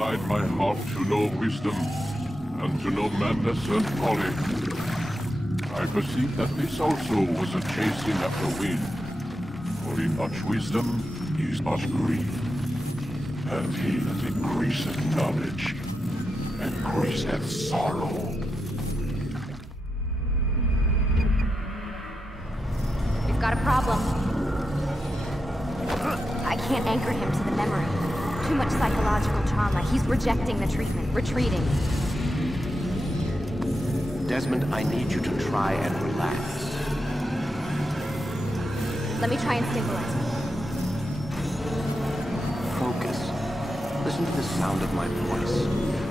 incline my heart to know wisdom, and to know madness and folly. I perceive that this also was a chasing after wind. For in much wisdom is much grief, and he that increaseth knowledge increaseth sorrow. We've got a problem. I can't anchor him to the memory. Too much psychological trauma. He's rejecting the treatment, retreating. Desmond, I need you to try and relax. Let me try and stabilize him. Focus. Listen to the sound of my voice.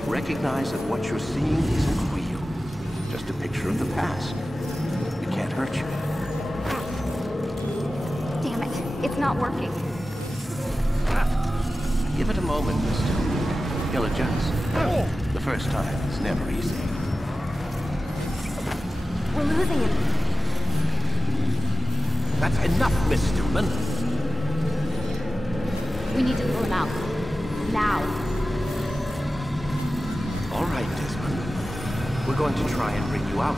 Recognize that what you're seeing isn't real. Just a picture of the past. It can't hurt you. Damn it. It's not working. Give it a moment, mister. He'll adjust. The first time is never easy. We're losing him. That's enough, Miss Stillman. We need to pull him out. Now. All right, Desmond. We're going to try and bring you out.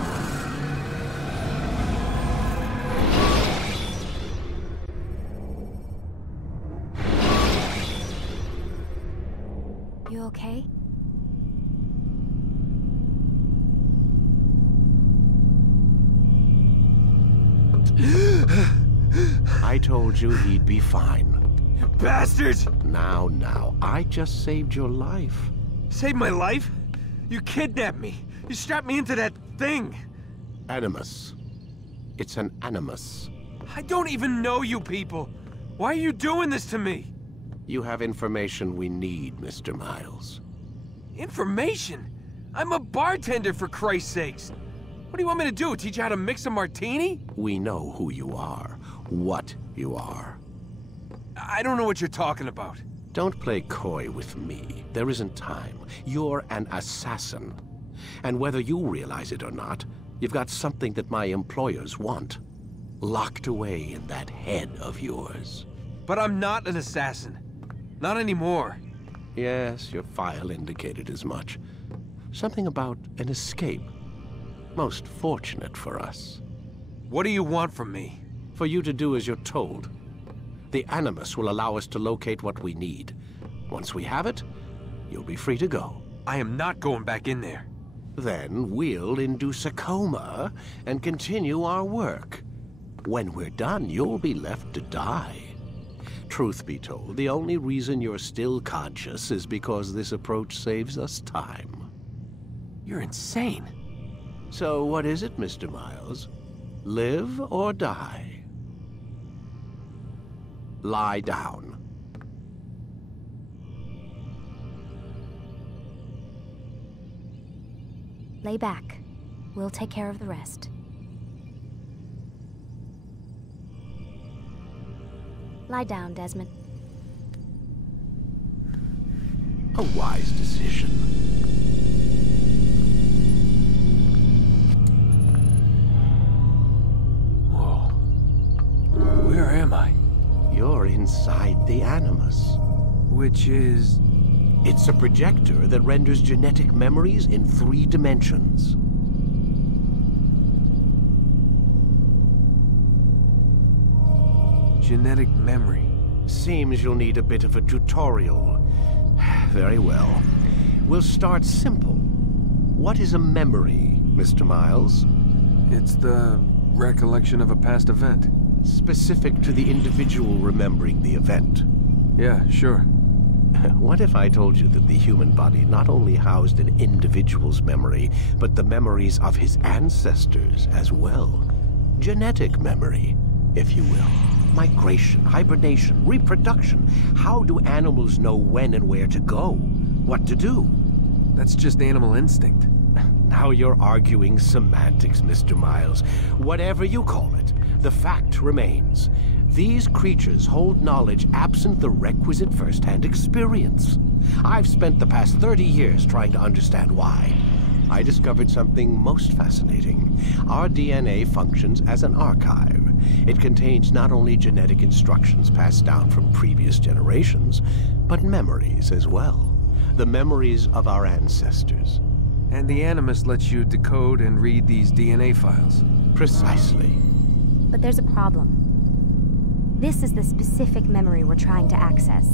You okay? I told you he'd be fine. You bastards! Now, I just saved your life. Saved my life? You kidnapped me. You strapped me into that thing. Animus. It's an animus. I don't even know you people. Why are you doing this to me? You have information we need, Mr. Miles. Information? I'm a bartender, for Christ's sakes. What do you want me to do? Teach you how to mix a martini? We know who you are, what you are. I don't know what you're talking about. Don't play coy with me. There isn't time. You're an assassin. And whether you realize it or not, you've got something that my employers want. Locked away in that head of yours. But I'm not an assassin. Not anymore. Yes, your file indicated as much. Something about an escape. Most fortunate for us. What do you want from me? For you to do as you're told. The Animus will allow us to locate what we need. Once we have it, you'll be free to go. I am not going back in there. Then we'll induce a coma and continue our work. When we're done, you'll be left to die. Truth be told, the only reason you're still conscious is because this approach saves us time. You're insane. So what is it, Mr. Miles? Live or die? Lie down. Lay back. We'll take care of the rest. Lie down, Desmond. A wise decision. Whoa. Where am I? You're inside the Animus. Which is... It's a projector that renders genetic memories in 3 dimensions. genetic memory. Seems you'll need a bit of a tutorial. Very well. We'll start simple. What is a memory, Mr. Miles? It's the recollection of a past event. Specific to the individual remembering the event. Yeah, sure. What if I told you that the human body not only housed an individual's memory, but the memories of his ancestors as well? Genetic memory, if you will. Migration, hibernation, reproduction. How do animals know when and where to go? What to do? That's just animal instinct. Now you're arguing semantics, Mr. Miles. Whatever you call it, the fact remains. These creatures hold knowledge absent the requisite first-hand experience. I've spent the past 30 years trying to understand why. I discovered something most fascinating. Our DNA functions as an archive. It contains not only genetic instructions passed down from previous generations, but memories as well. the memories of our ancestors. And the Animus lets you decode and read these DNA files. Precisely. But there's a problem. This is the specific memory we're trying to access.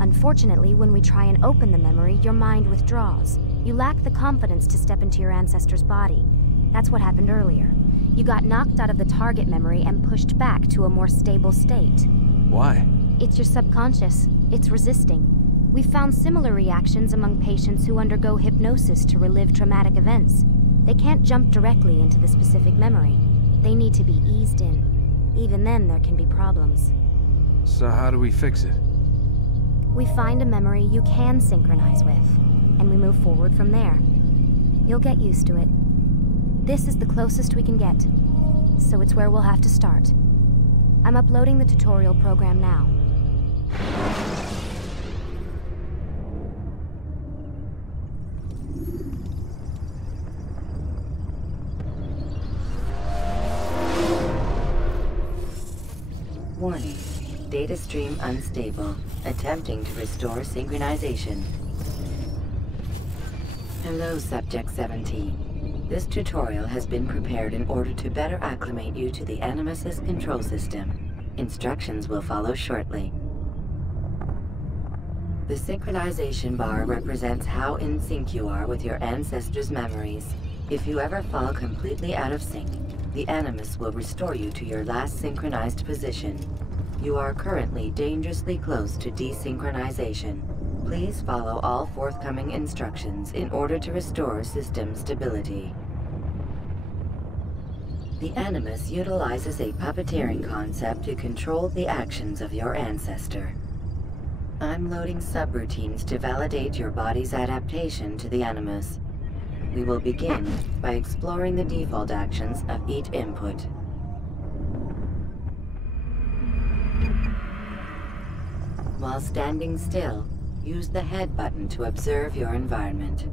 Unfortunately, when we try and open the memory, your mind withdraws. You lack the confidence to step into your ancestor's body. That's what happened earlier. You got knocked out of the target memory and pushed back to a more stable state. Why? It's your subconscious. It's resisting. We've found similar reactions among patients who undergo hypnosis to relive traumatic events. They can't jump directly into the specific memory. They need to be eased in. Even then, there can be problems. So how do we fix it? We find a memory you can synchronize with, and we move forward from there. You'll get used to it. This is the closest we can get, so it's where we'll have to start. I'm uploading the tutorial program now. Warning. Data stream unstable. Attempting to restore synchronization. Hello, Subject 17. This tutorial has been prepared in order to better acclimate you to the Animus's control system. Instructions will follow shortly. The synchronization bar represents how in sync you are with your ancestors' memories. If you ever fall completely out of sync, the Animus will restore you to your last synchronized position. You are currently dangerously close to desynchronization. Please follow all forthcoming instructions in order to restore system stability. The Animus utilizes a puppeteering concept to control the actions of your ancestor. I'm loading subroutines to validate your body's adaptation to the Animus. We will begin by exploring the default actions of each input. While standing still, use the head button to observe your environment.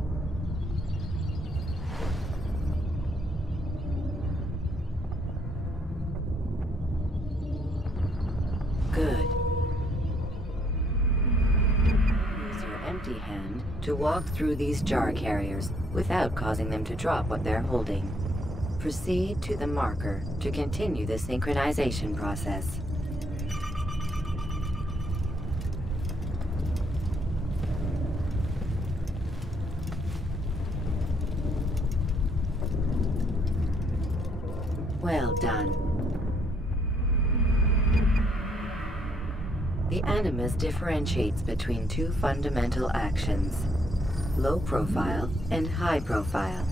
Good. Use your empty hand to walk through these jar carriers without causing them to drop what they're holding. Proceed to the marker to continue the synchronization process. Well done. The Animus differentiates between two fundamental actions: low profile and high profile.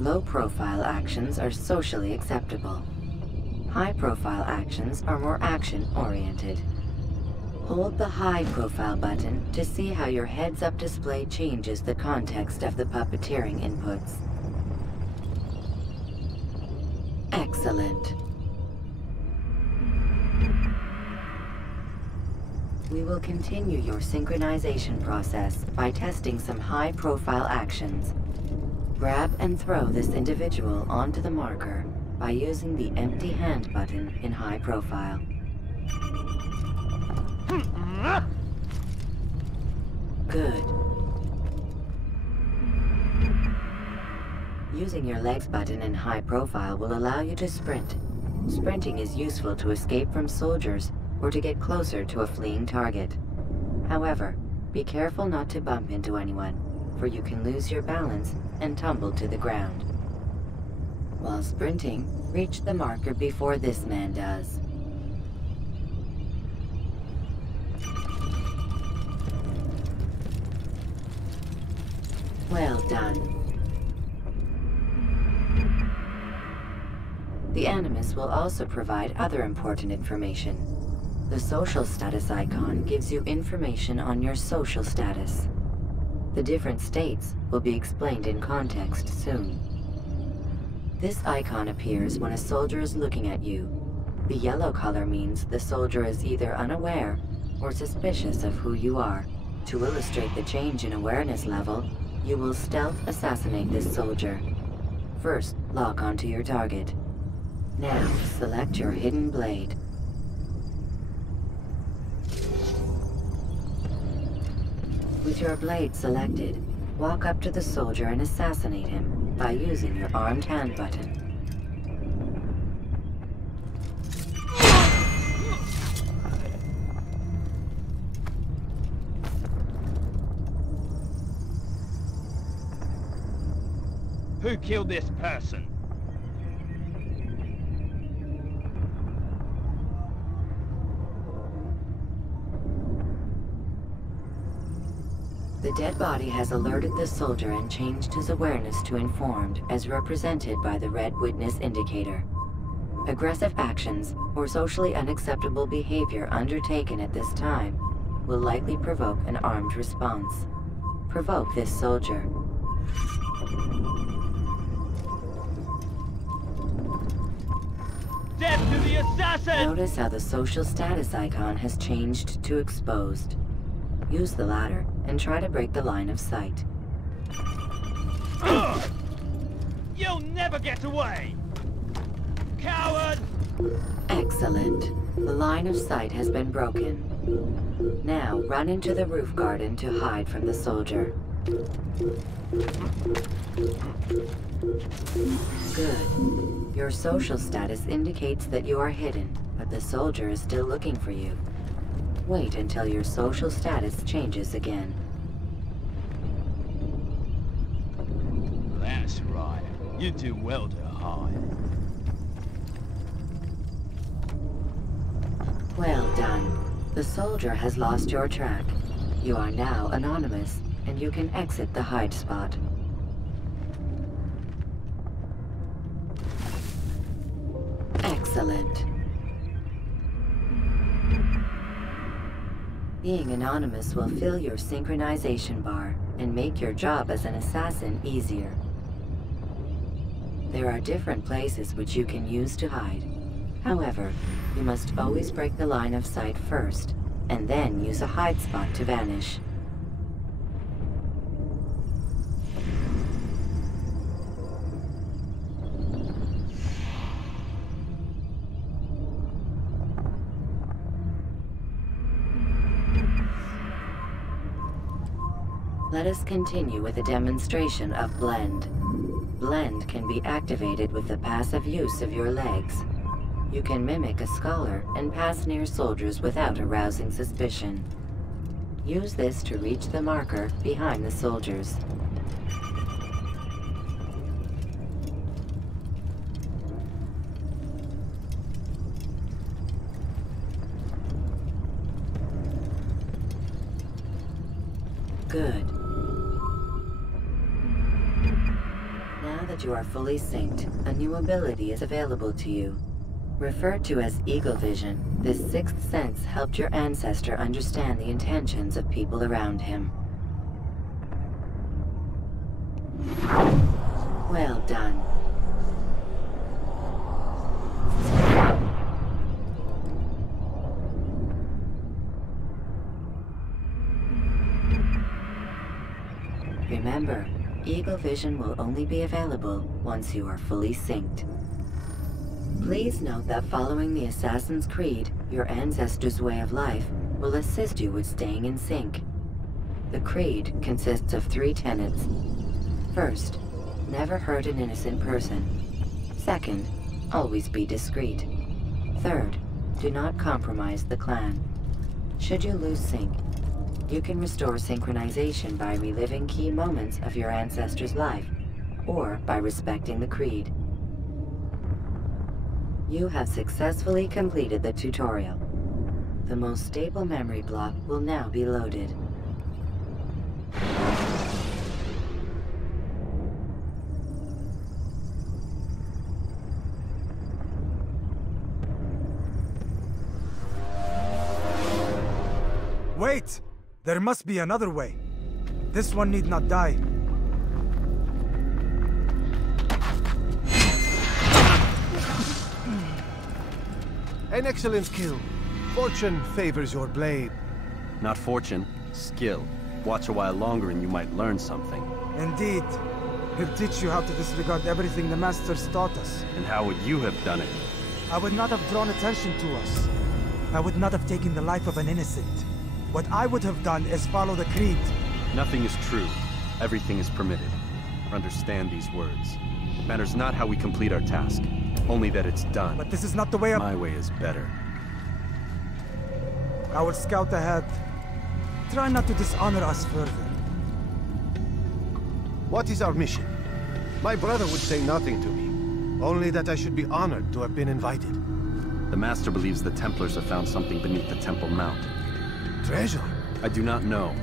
Low profile actions are socially acceptable. High profile actions are more action-oriented. Hold the high profile button to see how your heads-up display changes the context of the puppeteering inputs. Excellent. We will continue your synchronization process by testing some high-profile actions. Grab and throw this individual onto the marker by using the empty hand button in high profile. Good. Using your legs button in high profile will allow you to sprint. Sprinting is useful to escape from soldiers or to get closer to a fleeing target. However, be careful not to bump into anyone, for you can lose your balance and tumble to the ground. While sprinting, reach the marker before this man does. Well done. The Animus will also provide other important information. The social status icon gives you information on your social status. The different states will be explained in context soon. This icon appears when a soldier is looking at you. The yellow color means the soldier is either unaware or suspicious of who you are. To illustrate the change in awareness level, you will stealth assassinate this soldier. First, lock onto your target. Now, select your hidden blade. With your blade selected, walk up to the soldier and assassinate him by using your armed hand button. Who killed this person? The dead body has alerted the soldier and changed his awareness to informed, as represented by the red witness indicator. Aggressive actions or socially unacceptable behavior undertaken at this time will likely provoke an armed response. Provoke this soldier. Death to the assassin! Notice how the social status icon has changed to exposed. Use the latter and try to break the line of sight. You'll never get away! Coward! Excellent. The line of sight has been broken. Now run into the roof garden to hide from the soldier. Good. Your social status indicates that you are hidden, but the soldier is still looking for you. Wait until your social status changes again. That's right. You do well to hide. Well done. The soldier has lost your track. You are now anonymous, and you can exit the hide spot. Excellent. Being anonymous will fill your synchronization bar and make your job as an assassin easier. There are different places which you can use to hide. However, you must always break the line of sight first, and then use a hide spot to vanish. Let us continue with a demonstration of Blend. Blend can be activated with the passive use of your legs. You can mimic a scholar and pass near soldiers without arousing suspicion. Use this to reach the marker behind the soldiers. Good. Now that you are fully synced, a new ability is available to you. Referred to as Eagle Vision, this sixth sense helped your ancestor understand the intentions of people around him. Well done. Remember, Eagle Vision will only be available once you are fully synced. Please note that following the Assassin's Creed, your ancestors' way of life will assist you with staying in sync. The Creed consists of 3 tenets. First, never hurt an innocent person. Second, always be discreet. Third, do not compromise the clan. Should you lose sync, you can restore synchronization by reliving key moments of your ancestor's life, or by respecting the Creed. You have successfully completed the tutorial. The most stable memory block will now be loaded. Wait! There must be another way. This one need not die. An excellent kill. Fortune favors your blade. Not fortune, skill. Watch a while longer and you might learn something. Indeed. He'll teach you how to disregard everything the Masters taught us. And how would you have done it? I would not have drawn attention to us. I would not have taken the life of an innocent. What I would have done is follow the Creed. Nothing is true. Everything is permitted. Understand these words. It matters not how we complete our task, only that it's done. But this is not the way My way is better. I will scout ahead. Try not to dishonor us further. What is our mission? My brother would say nothing to me. Only that I should be honored to have been invited. The Master believes the Templars have found something beneath the Temple Mount. Treasure? I do not know.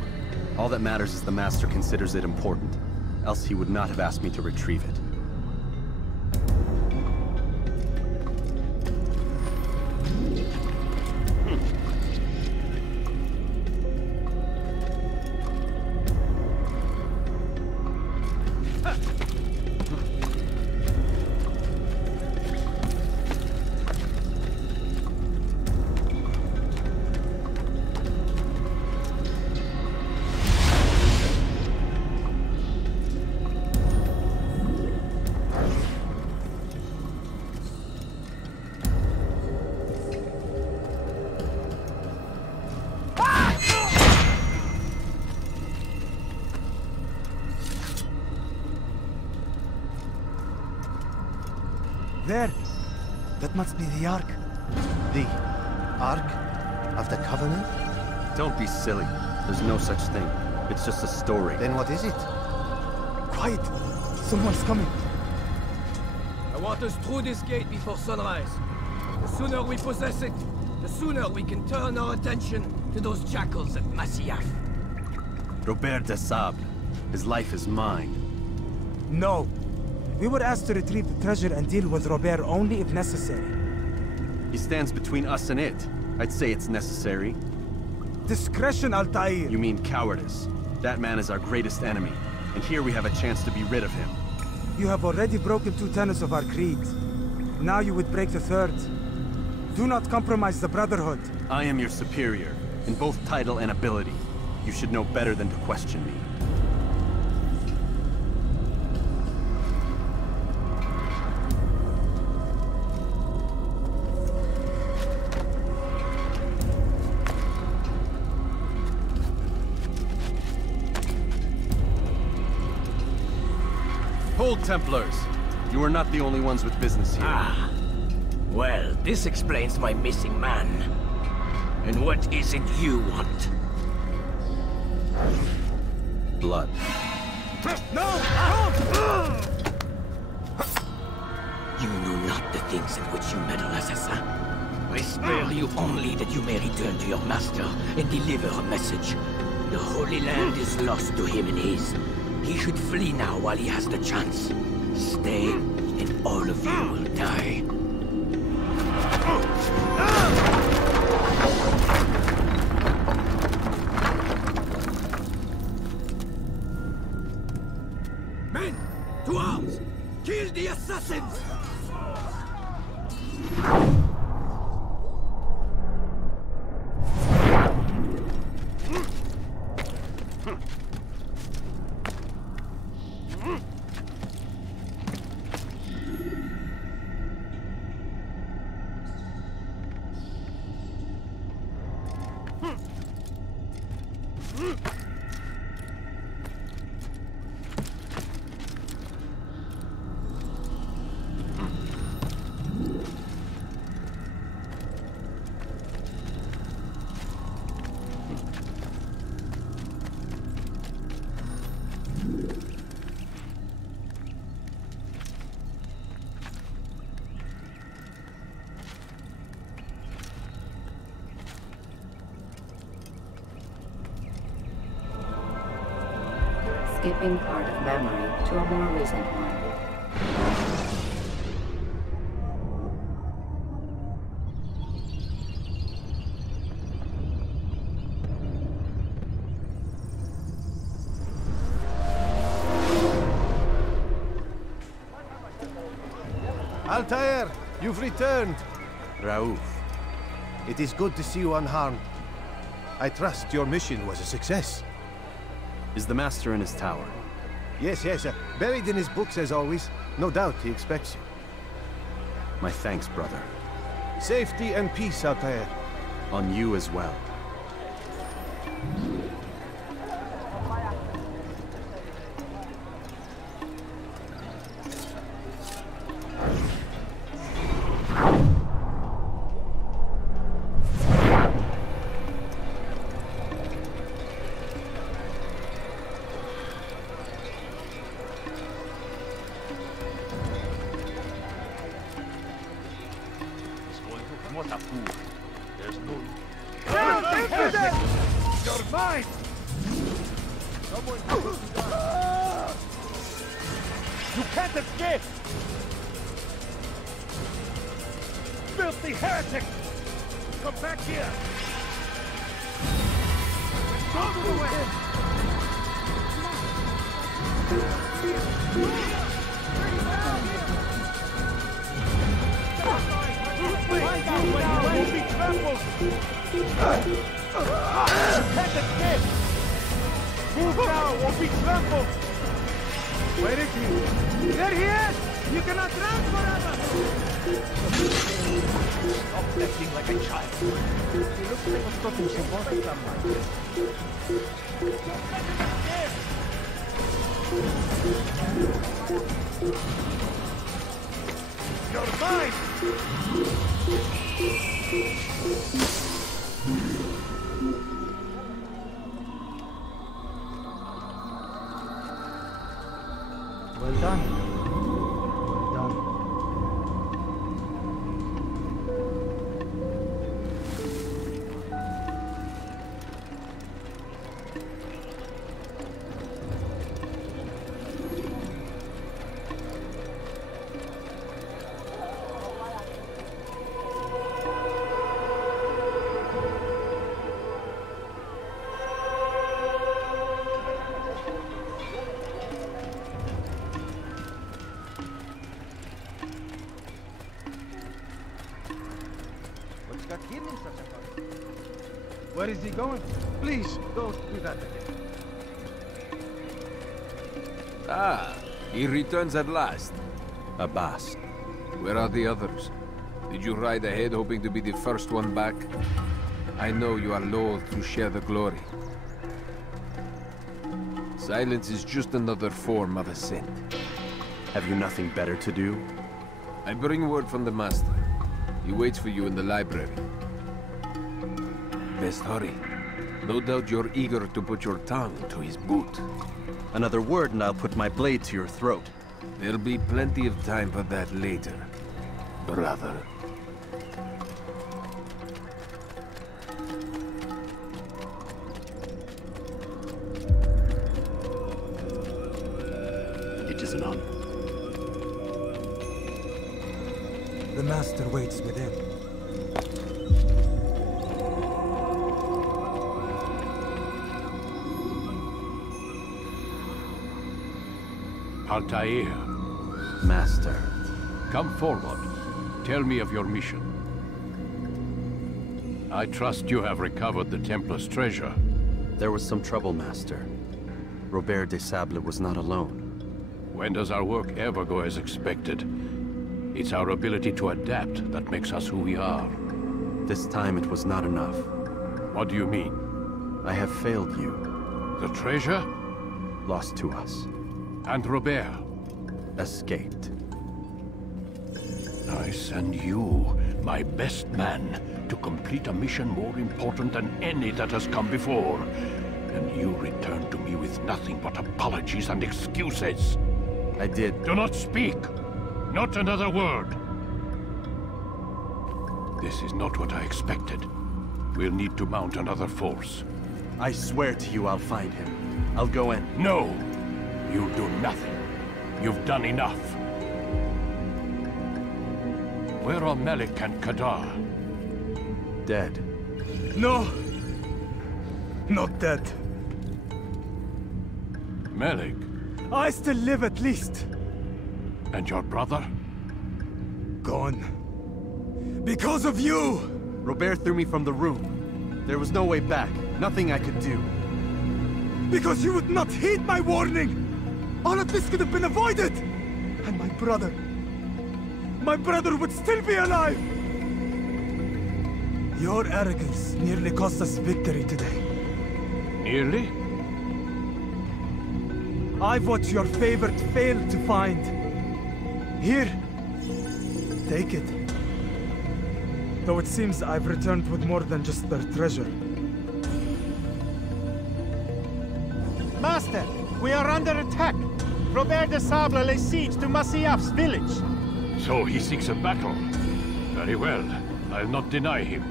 All that matters is the Master considers it important. Else he would not have asked me to retrieve it. There! That must be the Ark. The Ark of the Covenant? Don't be silly. There's no such thing. It's just a story. Then what is it? Quiet! Someone's coming. I want us through this gate before sunrise. The sooner we possess it, the sooner we can turn our attention to those jackals at Masyaf. Robert de Sable. His life is mine. No. We were asked to retrieve the treasure and deal with Robert only if necessary. He stands between us and it. I'd say it's necessary. Discretion, Altair! You mean cowardice. That man is our greatest enemy, and here we have a chance to be rid of him. You have already broken 2 tenets of our creed. Now you would break the 3rd. Do not compromise the Brotherhood. I am your superior, in both title and ability. You should know better than to question me. Hold, Templars! You are not the only ones with business here. Ah. Well, this explains my missing man. And what is it you want? Blood. No! You know not the things in which you meddle, assassin. I spare you only that you may return to your master and deliver a message. The Holy Land is lost to him and his. He should flee now while he has the chance. Stay, and all of you will die. Men, to arms! Kill the assassins! Skipping part of memory to a more recent one. Altair, you've returned. Raouf. It is good to see you unharmed. I trust your mission was a success. Is the Master in his tower? Yes, buried in his books as always. No doubt he expects you. My thanks, brother. Safety and peace, Altair. On you as well. Mine! You can't escape! Filthy heretic! Come back here! Go to the way! Find out when you will be trampled! You can't escape! Move now or be trampled! Where is he? There he is! You cannot run forever! Stop acting like a child. He looks like a talking support someone. You're mine! Well done. Well done. What's got him in such a hurry? Where is he going? Please, don't do that again. Ah, he returns at last. Abbas. Where are the others? Did you ride ahead hoping to be the first one back? I know you are loath to share the glory. Silence is just another form of assent. Have you nothing better to do? I bring word from the Master. He waits for you in the library. Best hurry. No doubt you're eager to put your tongue to his boot. Another word and I'll put my blade to your throat. There'll be plenty of time for that later, brother. It is an honor. The Master waits within. Altair, Master. come forward. Tell me of your mission. I trust you have recovered the Templar's treasure. There was some trouble, Master. Robert de Sable was not alone. When does our work ever go as expected? It's our ability to adapt that makes us who we are. This time it was not enough. What do you mean? I have failed you. The treasure? Lost to us. And Robert? Escaped. I send you, my best man, to complete a mission more important than any that has come before. And you return to me with nothing but apologies and excuses. I did. Do not speak! Not another word! This is not what I expected. We'll need to mount another force. I swear to you I'll find him. I'll go in. No! You'll do nothing. You've done enough. Where are Melik and Kadar? Dead. No! Not dead. Melik? I still live at least. And your brother? Gone. Because of you! Robert threw me from the room. There was no way back. Nothing I could do. Because you would not heed my warning! All of this could have been avoided! And my brother would still be alive! Your arrogance nearly cost us victory today. Nearly? I've what your favorite failed to find. Here, take it. Though it seems I've returned with more than just their treasure. Master, we are under attack. Robert de Sable lays siege to Masyaf's village. So he seeks a battle. Very well. I'll not deny him.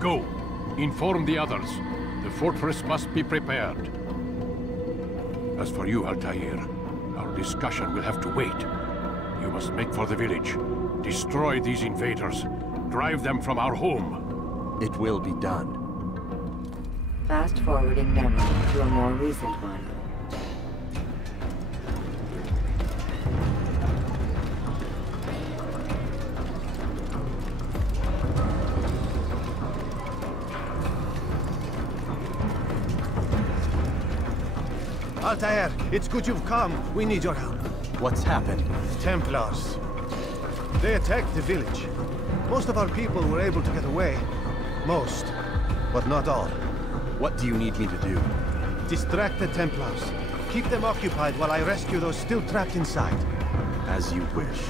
Go. Inform the others. The fortress must be prepared. As for you, Altair, our discussion will have to wait. You must make for the village. Destroy these invaders. Drive them from our home. It will be done. Fast-forwarding memory to a more recent one. Altair, it's good you've come. We need your help. What's happened? Templars. They attacked the village. Most of our people were able to get away. Most, but not all. What do you need me to do? Distract the Templars. Keep them occupied while I rescue those still trapped inside. As you wish.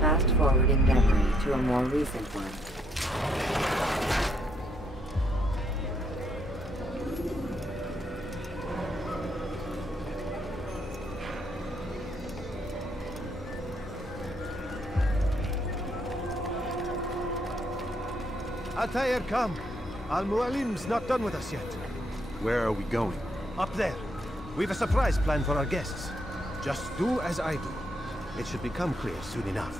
Fast-forwarding memory to a more recent one. Altair, come. Al-Mualim's not done with us yet. Where are we going? Up there. We've a surprise plan for our guests. Just do as I do. It should become clear soon enough.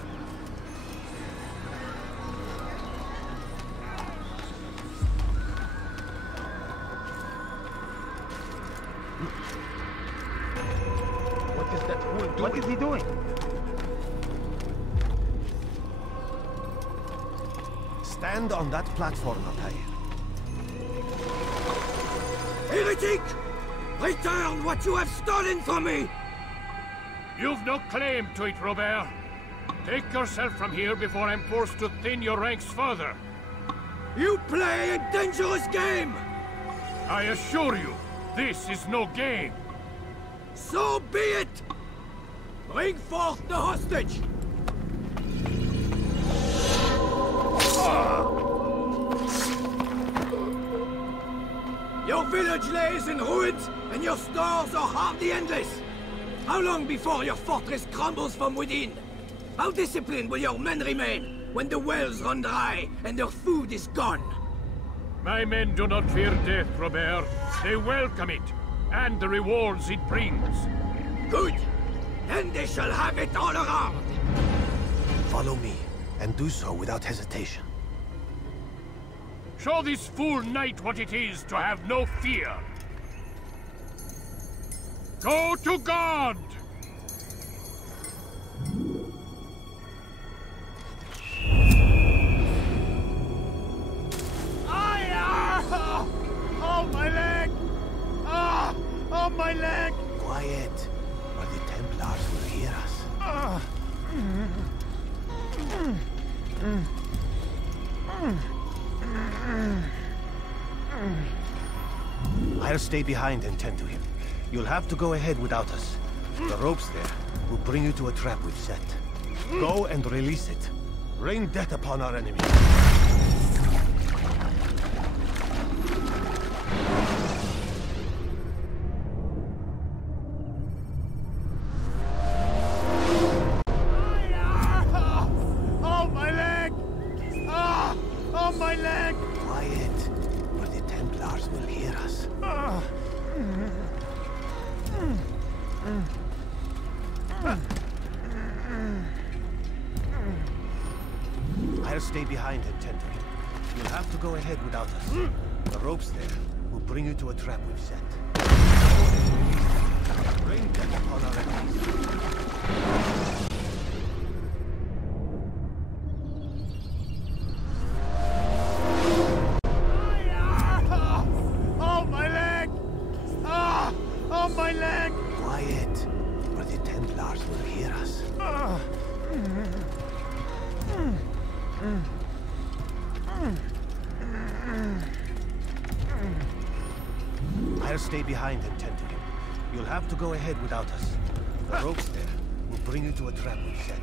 What is that fool doing? What is he doing? Stand on that platform, Altair. Heretic! Return what you have stolen from me! You've no claim to it, Robert. Take yourself from here before I'm forced to thin your ranks further. You play a dangerous game! I assure you, this is no game. So be it! Bring forth the hostage! Your village lays in ruins, and your stores are hardly endless. How long before your fortress crumbles from within? How disciplined will your men remain when the wells run dry and their food is gone? My men do not fear death, Robert. They welcome it, and the rewards it brings. Good. Then they shall have it all around. Follow me, and do so without hesitation. Show this fool knight what it is to have no fear. Go to God! Oh, my leg! Ah! Oh, my leg! Quiet, or the Templars will hear us. I'll stay behind and tend to him. You'll have to go ahead without us. The ropes there will bring you to a trap we've set. Go and release it. Rain death upon our enemies. Oh, my leg! Ah! Oh, my leg! Quiet, or the Templars will hear us. I'll stay behind and tend to him. You'll have to go ahead without us. The ropes there will bring you to a trap we've set. Rain death upon our enemies. Oh, my leg! Ah! Oh, my leg! Quiet, or the Templars will hear us. I'll stay behind and tend to him. You'll have to go ahead without us. The ropes there will bring you to a trap we've set.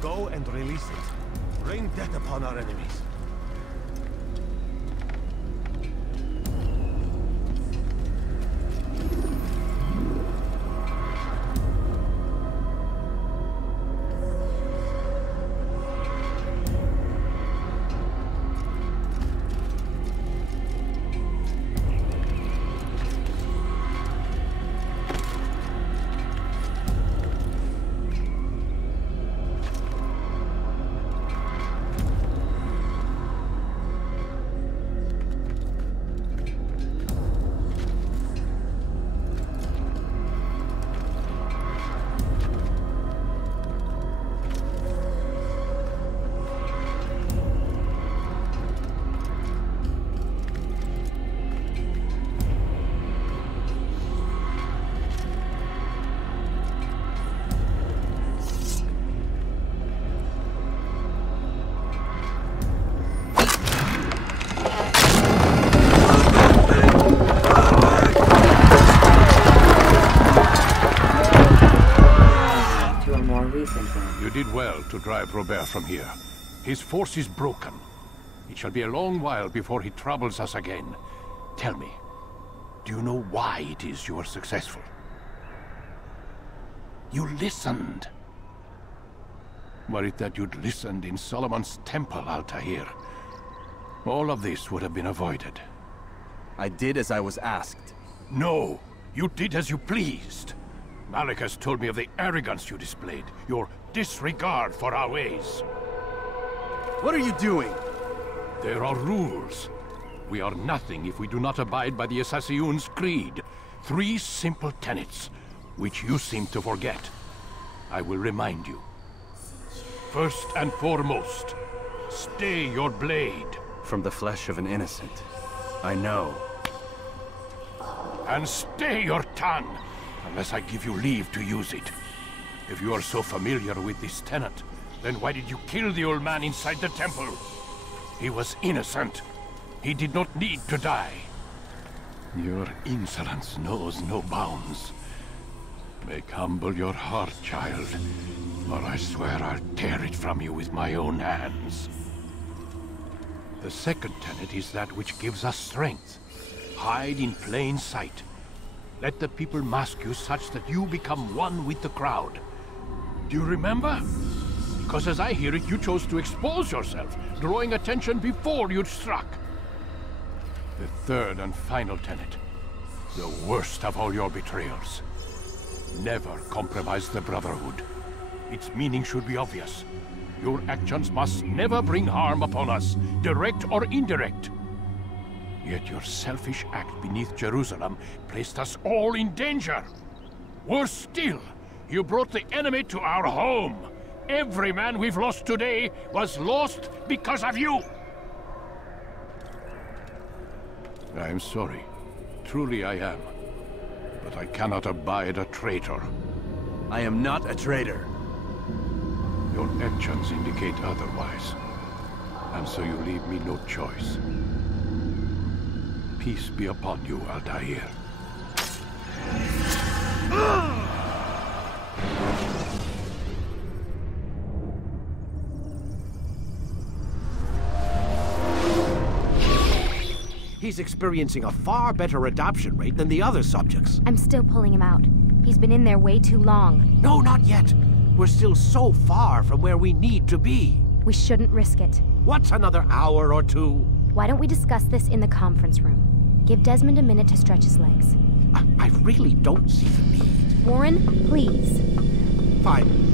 Go and release it. Rain death upon our enemies. You did well to drive Robert from here. His force is broken. It shall be a long while before he troubles us again. Tell me, do you know why it is you were successful? You listened. Were it that you'd listened in Solomon's temple, Altair, all of this would have been avoided. I did as I was asked. No, you did as you pleased. Malik has told me of the arrogance you displayed, your disregard for our ways. What are you doing? There are rules. We are nothing if we do not abide by the Assassin's creed. 3 simple tenets, which you seem to forget. I will remind you. First and foremost, Stay your blade. From the flesh of an innocent. I know. And stay your tongue, unless I give you leave to use it. If you are so familiar with this tenant, then why did you kill the old man inside the temple? He was innocent. He did not need to die. Your insolence knows no bounds. Make humble your heart, child, or I swear I'll tear it from you with my own hands. The second tenet is that which gives us strength. Hide in plain sight. Let the people mask you such that you become one with the crowd. Do you remember? Because as I hear it, you chose to expose yourself, drawing attention before you'd struck. The third and final tenet. The worst of all your betrayals. Never compromise the Brotherhood. Its meaning should be obvious. Your actions must never bring harm upon us, direct or indirect. Yet your selfish act beneath Jerusalem placed us all in danger. Worse still, you brought the enemy to our home. Every man we've lost today was lost because of you. I am sorry. Truly I am. But I cannot abide a traitor. I am not a traitor. Your actions indicate otherwise. And so you leave me no choice. Peace be upon you, Altair. He's experiencing a far better adoption rate than the other subjects. I'm still pulling him out. He's been in there way too long. No, not yet. We're still so far from where we need to be. We shouldn't risk it. What's another hour or two? Why don't we discuss this in the conference room? Give Desmond a minute to stretch his legs. I really don't see the need. Warren, please. Fine.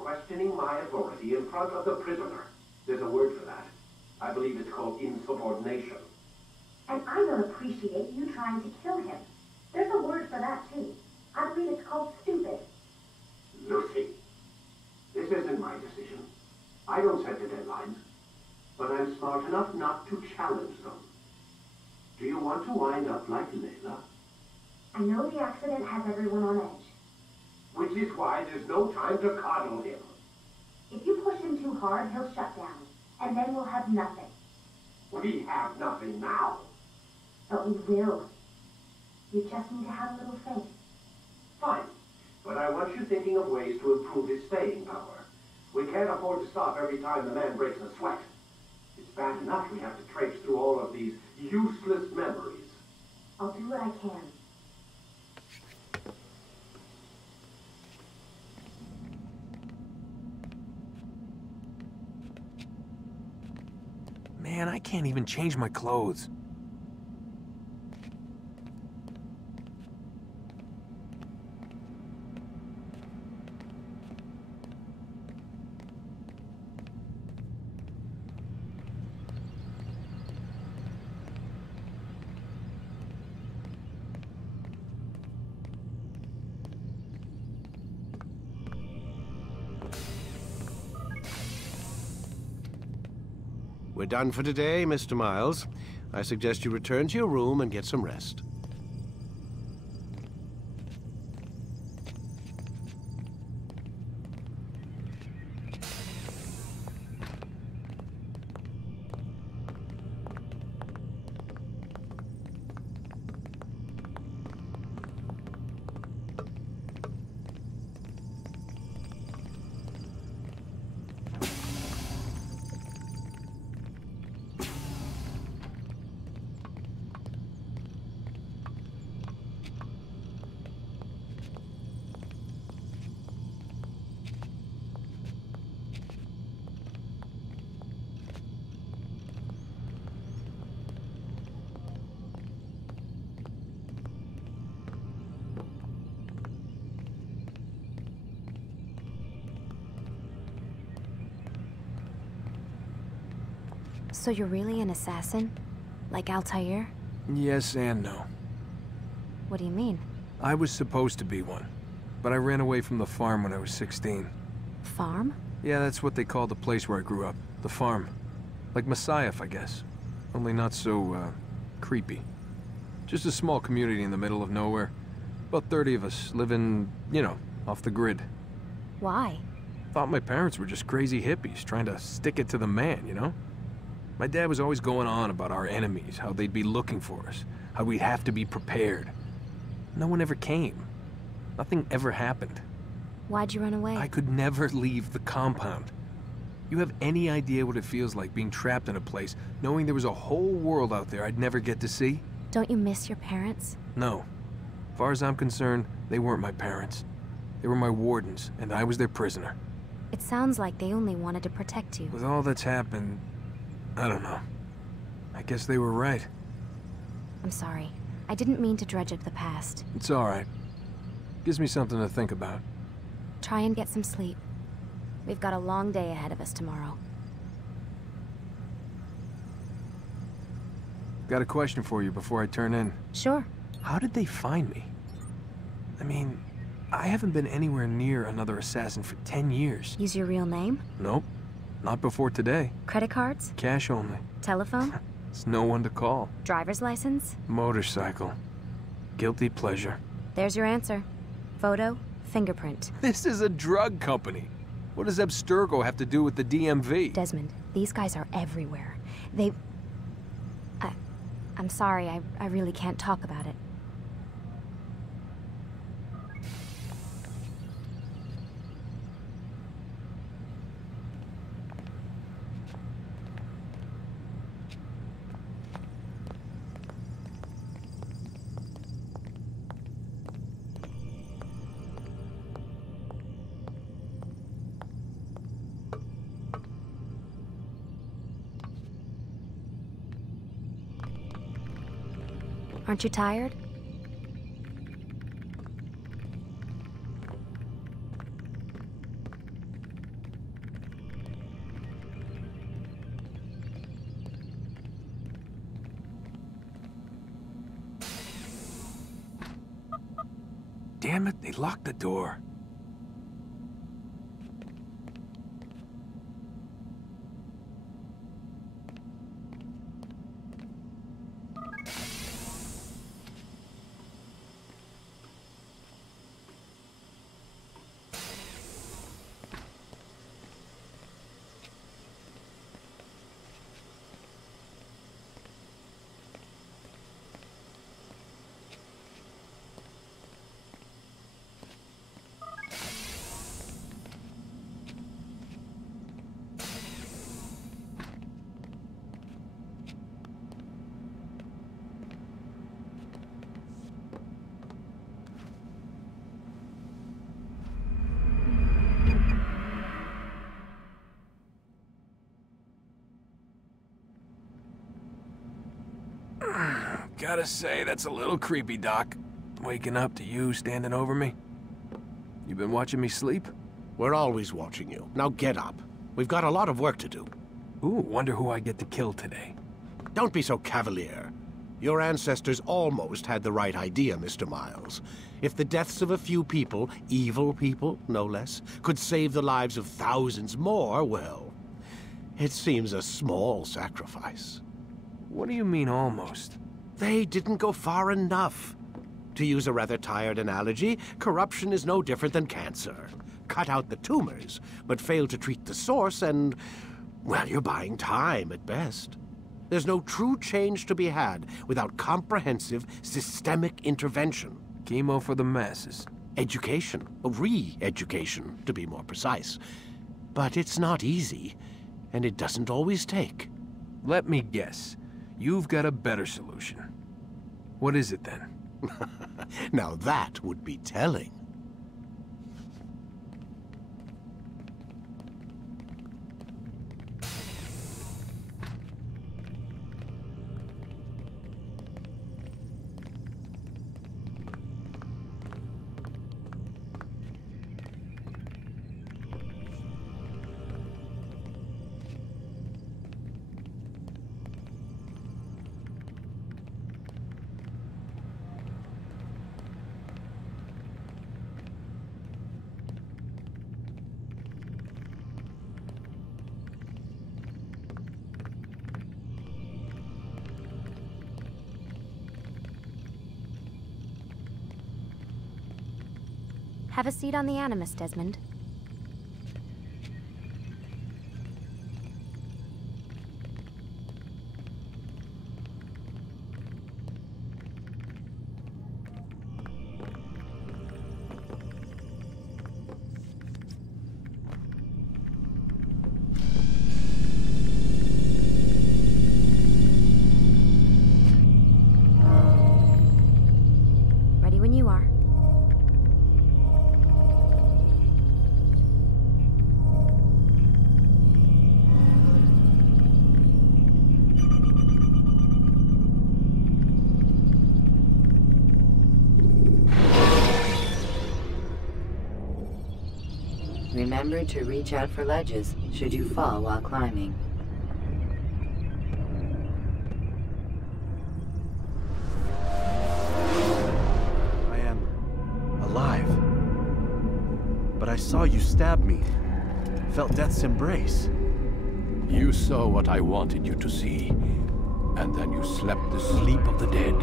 Questioning my authority in front of the prisoner. There's a word for that. I believe it's called insubordination. And I don't appreciate you trying to kill him. There's a word for that, too. I believe it's called stupid. Lucy, this isn't my decision. I don't set the deadlines. But I'm smart enough not to challenge them. Do you want to wind up like Layla? I know the accident has everyone on edge. Which is why there's no time to coddle him. If you push him too hard, he'll shut down. And then we'll have nothing. We have nothing now. But we will. You just need to have a little faith. Fine. But I want you thinking of ways to improve his staying power. We can't afford to stop every time the man breaks a sweat. It's bad enough we have to traipse through all of these useless memories. I'll do what I can. Man, I can't even change my clothes. We're done for today, Mr. Miles. I suggest you return to your room and get some rest. So you're really an assassin? Like Altair? Yes and no. What do you mean? I was supposed to be one, but I ran away from the farm when I was 16. Farm? Yeah, that's what they call the place where I grew up. The farm. Like Messiah, I guess. Only not so, creepy. Just a small community in the middle of nowhere. About 30 of us living, you know, off the grid. Why? Thought my parents were just crazy hippies trying to stick it to the man, you know? My dad was always going on about our enemies, how they'd be looking for us, how we'd have to be prepared. No one ever came. Nothing ever happened. Why'd you run away? I could never leave the compound. You have any idea what it feels like being trapped in a place, knowing there was a whole world out there I'd never get to see? Don't you miss your parents? No. As far as I'm concerned, they weren't my parents. They were my wardens, and I was their prisoner. It sounds like they only wanted to protect you. With all that's happened, I don't know. I guess they were right. I'm sorry. I didn't mean to dredge up the past. It's all right. Gives me something to think about. Try and get some sleep. We've got a long day ahead of us tomorrow. Got a question for you before I turn in. Sure. How did they find me? I mean, I haven't been anywhere near another assassin for 10 years. Use your real name? Nope. Not before today. Credit cards? Cash only. Telephone? There's no one to call. Driver's license? Motorcycle. Guilty pleasure. There's your answer. Photo, fingerprint. This is a drug company. What does Abstergo have to do with the DMV? Desmond, these guys are everywhere. I'm sorry, I really can't talk about it. Aren't you tired? Damn it, they locked the door. Gotta say, that's a little creepy, Doc. Waking up to you standing over me. You been watching me sleep? We're always watching you. Now get up. We've got a lot of work to do. Ooh, wonder who I get to kill today. Don't be so cavalier. Your ancestors almost had the right idea, Mr. Miles. If the deaths of a few people, evil people, no less, could save the lives of thousands more, well, it seems a small sacrifice. What do you mean, almost? They didn't go far enough. To use a rather tired analogy, corruption is no different than cancer. Cut out the tumors, but fail to treat the source and, well, you're buying time at best. There's no true change to be had without comprehensive, systemic intervention. Chemo for the masses. Education. Re-education, to be more precise. But it's not easy, and it doesn't always take. Let me guess. You've got a better solution. What is it, then? Now that would be telling. Have a seat on the Animus, Desmond. Ready when you are. Remember to reach out for ledges should you fall while climbing. I am alive. But I saw you stab me. Felt death's embrace. You saw what I wanted you to see. And then you slept the sleep of the dead.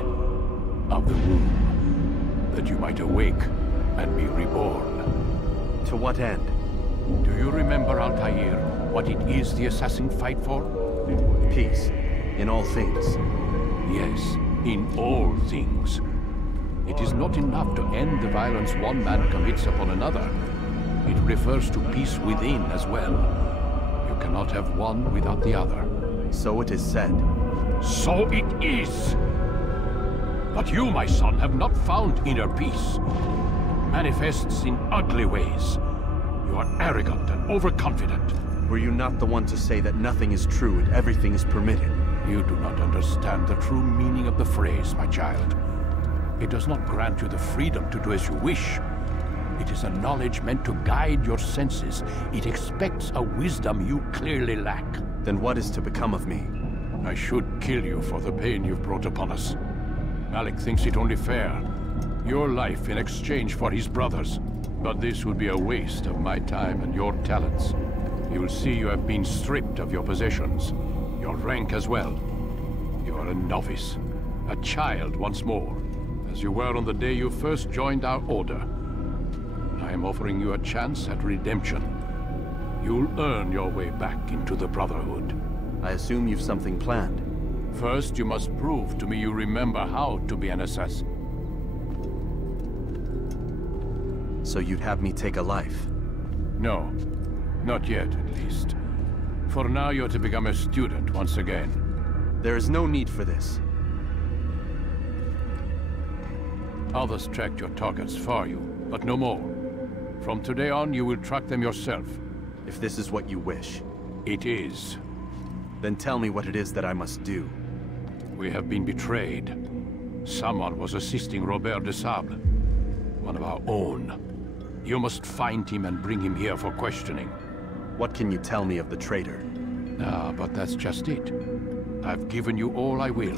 Of the womb. That you might awake and be reborn. To what end? Do you remember, Altair, what it is the assassin fight for? Peace. In all things. Yes, in all things. It is not enough to end the violence one man commits upon another. It refers to peace within as well. You cannot have one without the other. So it is said. So it is! But you, my son, have not found inner peace. It manifests in ugly ways. You are arrogant and overconfident. Were you not the one to say that nothing is true and everything is permitted? You do not understand the true meaning of the phrase, my child. It does not grant you the freedom to do as you wish. It is a knowledge meant to guide your senses. It expects a wisdom you clearly lack. Then what is to become of me? I should kill you for the pain you've brought upon us. Malik thinks it only fair. Your life in exchange for his brother's. But this would be a waste of my time and your talents. You will see you have been stripped of your possessions. Your rank as well. You are a novice. A child once more. As you were on the day you first joined our order. I am offering you a chance at redemption. You'll earn your way back into the Brotherhood. I assume you've something planned. First, you must prove to me you remember how to be an assassin. So you'd have me take a life? No. Not yet, at least. For now, you're to become a student once again. There is no need for this. Others tracked your targets for you, but no more. From today on, you will track them yourself. If this is what you wish. It is. Then tell me what it is that I must do. We have been betrayed. Someone was assisting Robert de Sable. One of our own. You must find him and bring him here for questioning. What can you tell me of the traitor? Ah, but that's just it. I've given you all I will.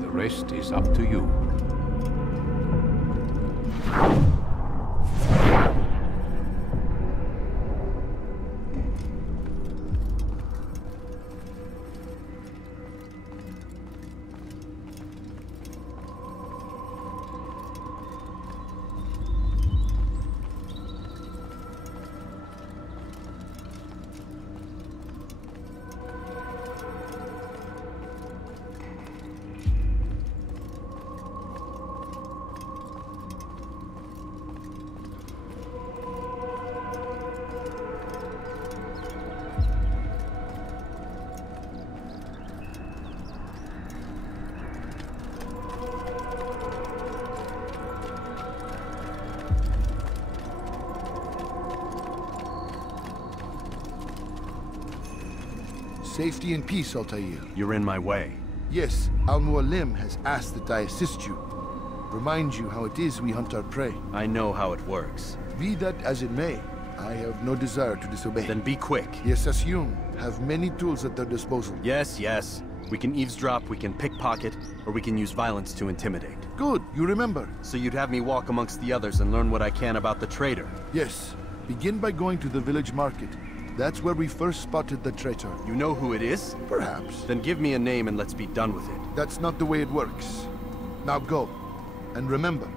The rest is up to you. Safety and peace, Altair. You're in my way. Yes, Al-Mualim has asked that I assist you. Remind you how it is we hunt our prey. I know how it works. Be that as it may, I have no desire to disobey. Then be quick. The Assassin have many tools at their disposal. Yes, yes. We can eavesdrop, we can pickpocket, or we can use violence to intimidate. Good, you remember. So you'd have me walk amongst the others and learn what I can about the traitor? Yes. Begin by going to the village market. That's where we first spotted the traitor. You know who it is? Perhaps. Then give me a name and let's be done with it. That's not the way it works. Now go. And remember,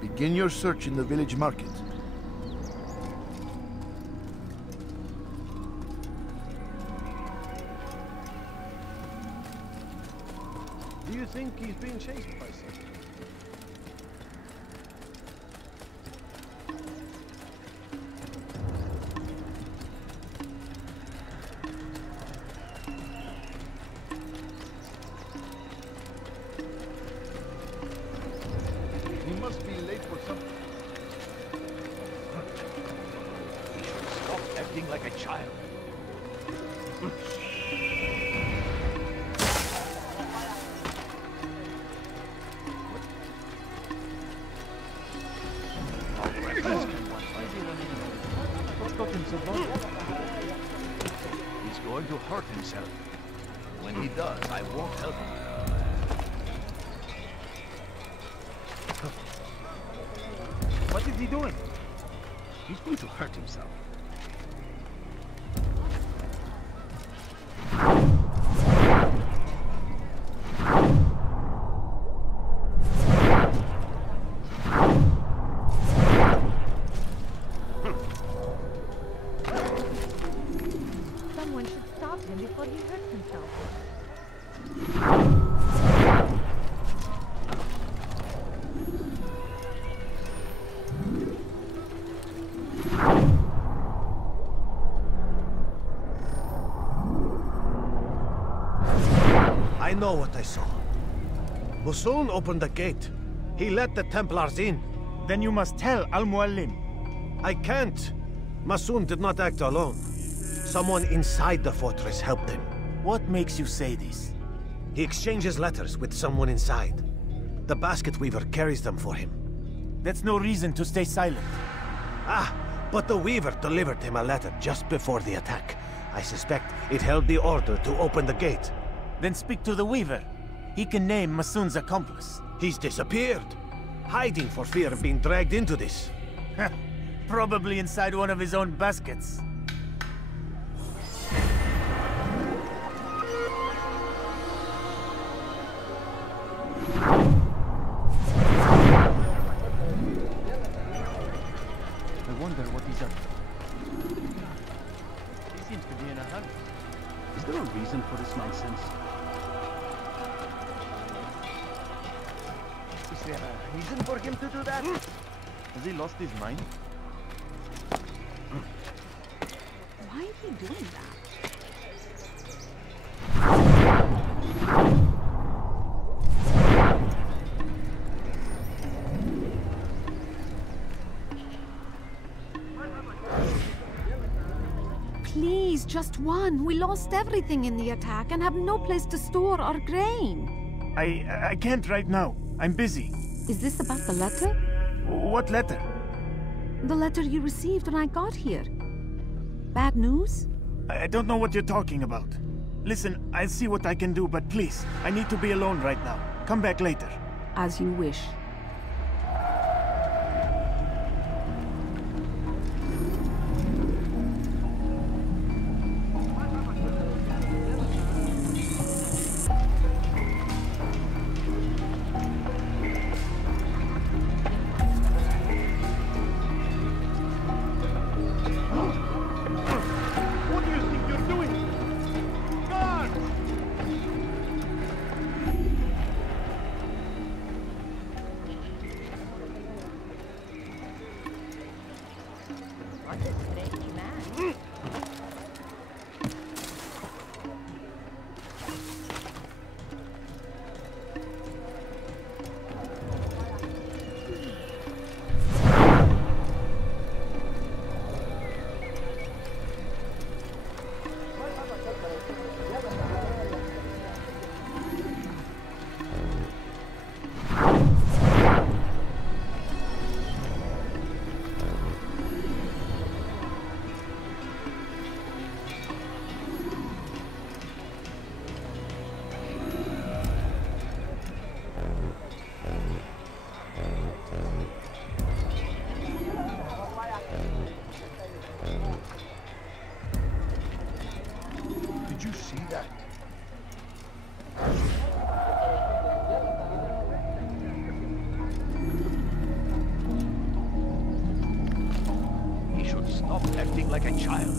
begin your search in the village market. Do you think he's being chased by something? He must be late for something. Stop acting like a child. He's going to hurt himself. When he does, I won't help him. What is he doing? He's going to hurt himself. Someone should stop him before he hurts himself. I know what I saw. Musun opened the gate. He let the Templars in. Then you must tell Al-Muallim. I can't. Musun did not act alone. Someone inside the fortress helped him. What makes you say this? He exchanges letters with someone inside. The basket weaver carries them for him. That's no reason to stay silent. Ah, but the weaver delivered him a letter just before the attack. I suspect it held the order to open the gate. Then speak to the weaver. He can name Masun's accomplice. He's disappeared, hiding for fear of being dragged into this. Probably inside one of his own baskets. I wonder what he's up to. He seems to be in a hurry. Is there a reason for this nonsense? Is there a reason for him to do that? Has he lost his mind? Why is he doing that? Please, just one. We lost everything in the attack and have no place to store our grain. I can't right now. I'm busy. Is this about the letter? What letter? The letter you received when I got here. Bad news? I don't know what you're talking about. Listen, I'll see what I can do, but please, I need to be alone right now. Come back later. As you wish. What do you think you're doing? Guard! What a strange man. Did you see that? He should stop acting like a child.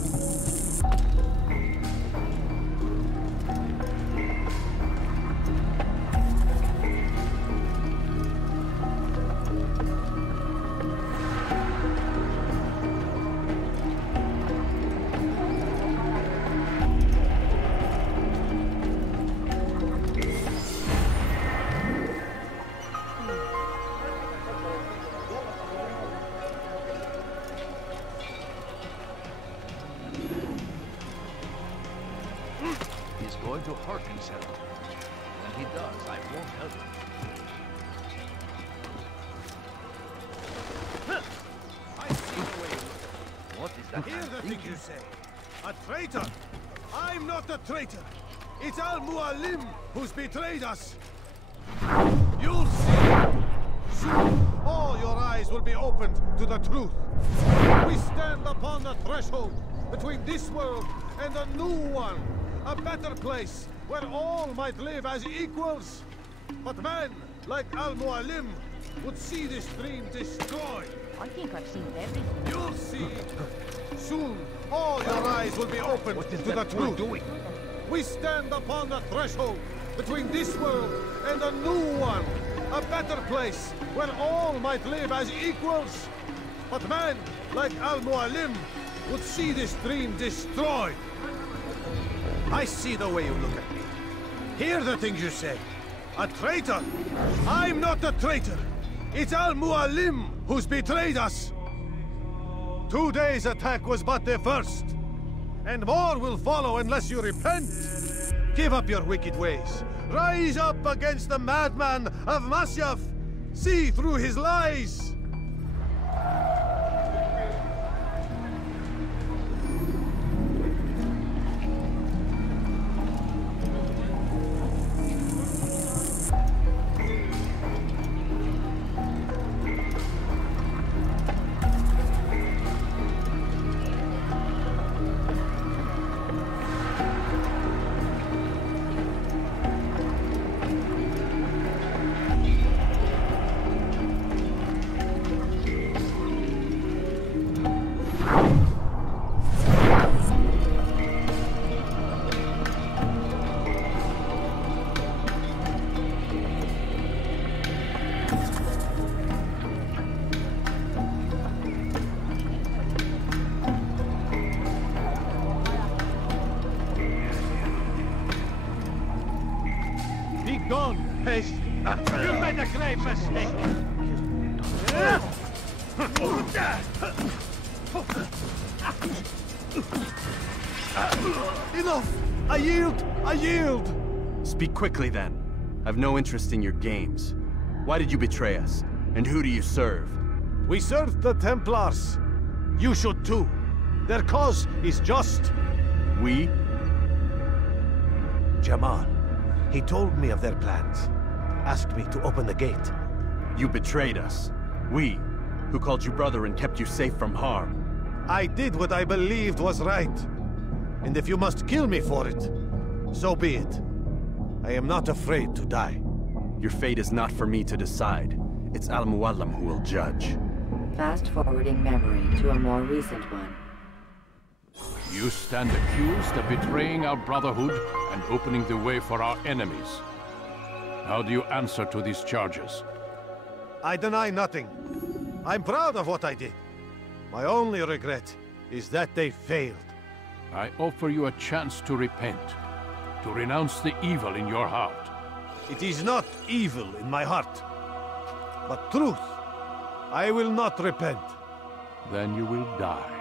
He's going to hurt himself. When he does, I won't help him. I see the way you look. What is that? Hear the thing you say. A traitor! I'm not a traitor! It's Al-Mualim who's betrayed us! You'll see! Soon, all your eyes will be opened to the truth. We stand upon the threshold between this world and a new one. A better place where all might live as equals. But men like Al-Mualim would see this dream destroyed. I think I've seen everything. You'll see. Soon, all your eyes will be opened to the truth. We stand upon the threshold between this world and a new one. A better place where all might live as equals. But men like Al-Mualim would see this dream destroyed. I see the way you look at me. Hear the things you say. A traitor? I'm not a traitor. It's Al-Mualim who's betrayed us. Today's attack was but the first. And more will follow unless you repent. Give up your wicked ways. Rise up against the madman of Masyaf. See through his lies. You made a grave mistake! Enough! I yield! I yield! Speak quickly then. I've no interest in your games. Why did you betray us? And who do you serve? We serve the Templars. You should too. Their cause is just. We? Jamal. He told me of their plans. Asked me to open the gate. You betrayed us. We, who called you brother and kept you safe from harm. I did what I believed was right. And if you must kill me for it, so be it. I am not afraid to die. Your fate is not for me to decide. It's Al-Mualim who will judge. Fast-forwarding memory to a more recent one. You stand accused of betraying our Brotherhood and opening the way for our enemies. How do you answer to these charges? I deny nothing. I'm proud of what I did. My only regret is that they failed. I offer you a chance to repent, to renounce the evil in your heart. It is not evil in my heart, but truth. I will not repent. Then you will die.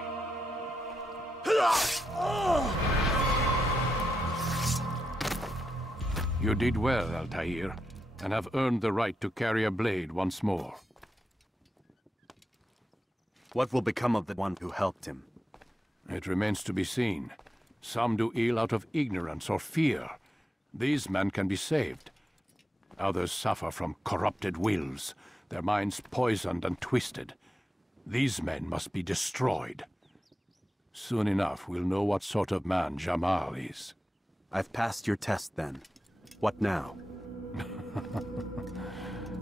You did well, Altair, and have earned the right to carry a blade once more. What will become of the one who helped him? It remains to be seen. Some do ill out of ignorance or fear. These men can be saved. Others suffer from corrupted wills, their minds poisoned and twisted. These men must be destroyed. Soon enough, we'll know what sort of man Jamal is. I've passed your test, then. What now?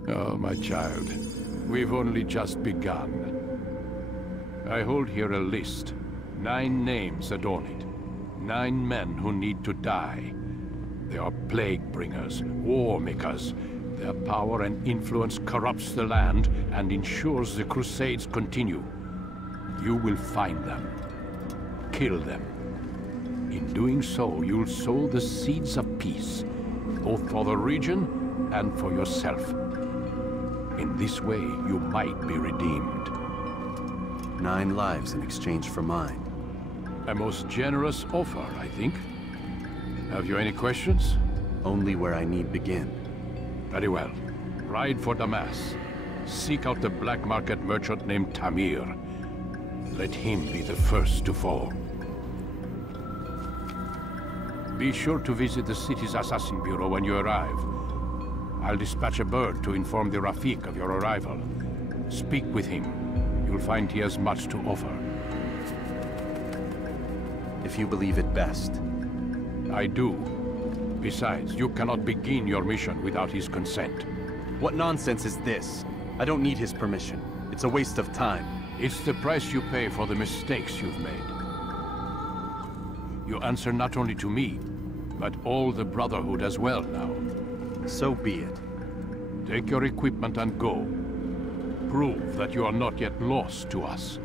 Oh, my child. We've only just begun. I hold here a list. 9 names adorn it. 9 men who need to die. They are plague bringers, war makers. Their power and influence corrupts the land and ensures the Crusades continue. You will find them. Kill them. In doing so, you'll sow the seeds of peace, both for the region and for yourself. In this way, you might be redeemed. 9 lives in exchange for mine. A most generous offer, I think. Have you any questions? Only where I need begin. Very well. Ride for Damas. Seek out the black market merchant named Tamir. Let him be the first to fall. Be sure to visit the city's assassin bureau when you arrive. I'll dispatch a bird to inform the Rafik of your arrival. Speak with him. You'll find he has much to offer. If you believe it best. I do. Besides, you cannot begin your mission without his consent. What nonsense is this? I don't need his permission. It's a waste of time. It's the price you pay for the mistakes you've made. You answer not only to me, but all the Brotherhood as well now. So be it. Take your equipment and go. Prove that you are not yet lost to us.